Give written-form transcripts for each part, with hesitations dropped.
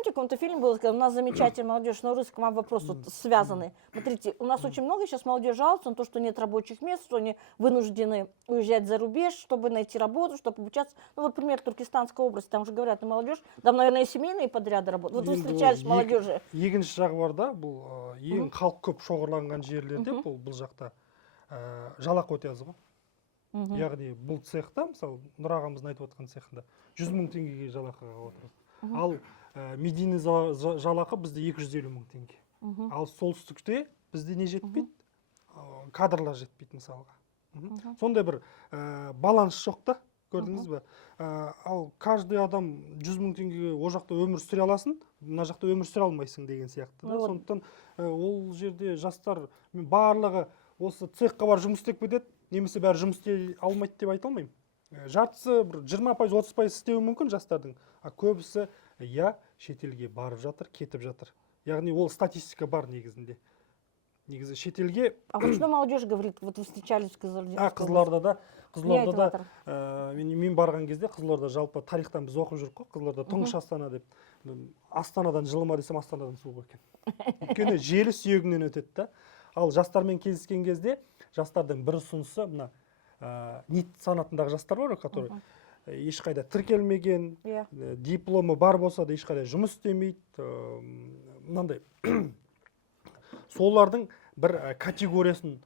помните, в каком-то фильме было сказано, у нас замечательная молодежь, но русский к вам вопрос вот связанный. Смотрите, у нас очень много сейчас молодежь жалуется на то, что нет рабочих мест, что они вынуждены уезжать за рубеж, чтобы найти работу, чтобы обучаться. Ну вот пример Туркестанской области, там же говорят, на молодежь, там, наверное, и семейные подряды работают. Вот вы встречались с молодежью. Екінші жағы бар да, бұл ең халық көп шоғырланған жерлерде бұл жақта жалақы өте аз ғой. Яғни бұл цехта, мысалы, Нұр ағамыздың айтып отқан цехында 100 мың теңгеге жалақыға отырады. Ал медийный жалақы бізде 250 мың теңге. Ал солтүстікте бізде не жетпейді? Кадрлар жетпейді мысалға. Сондай бір баланс жоқ та, көрдіңіз бе? Ал каждый адам 100 мың теңгеге о жақта өмір сүре аласын, мына жақта өмір сүре алмайсың деген сияқты. Сондықтан ол жерде жастар барлығы осы цехқа бар жұмыс істеп кетеді, немесе бәрі жұмыс істей алмайды деп айта алмаймын. Жартысы 20%-30% істеуі мүмкін жастардың, а көбісі шетелге барып жатыр, кетіп жатыр. Яғни ол статистика бар негізінде. Негізі шетелге... А вот что молодежь говорит, вот вы встречались в Қызылордада, мен барған кезде Қызылорда жалпы тарихтан біз оқып жүрік қой, Қызылорда тұңғыш Астана деп. Астанадан жылыма десем, Астанадан суық екен. Өйткені желі сүйегінен өтеді да. Ал жастармен кездескен кезде жастардың бір ұсынысы мына НИТ санатындағы жастар бар, который ешқайда тіркелмеген, дипломы бар болса да ешқайда жұмыс істемейді. Мынандай солардың бір категориясын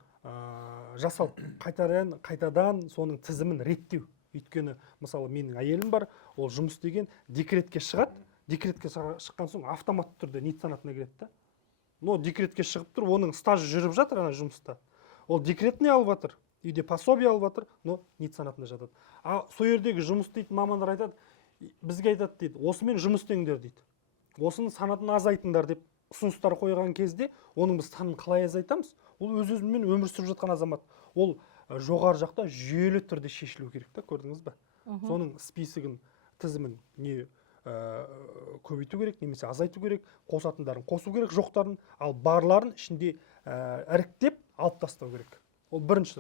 жасалып, қайтадан соның тізімін реттеу. Өйткені, мысалы, менің әйелім бар, ол жұмыс деген декретке шығады, декретке шыққан соң автоматты түрде НИТ санатына кіреді. Но декретке шығып тұр, оның стажы жүріп жатыр ана жұмыста. Ол декретіне алып жатыр, үйде пособие алып жатыр, но НИТ санатына жатады. А сол жердегі жұмыс істейтін мамандар айтады, бізге айтады дейді, осымен жұмыс істеңдер дейді. Осының санатын азайтыңдар деп ұсыныстар қойған кезде, оның біз санын қалай азайтамыз? Ол өз-өзімен өмір сүріп жатқан азамат. Ол жоғары жақта жүйелі түрде шешілу керек та, көрдіңіз бе? Соның списігін, тізімін не көбейту керек, немесе азайту керек, қосатындарын қосу керек, жоқтарын, ал барларын ішінде іріктеп алып тастау керек. Ол бірінші.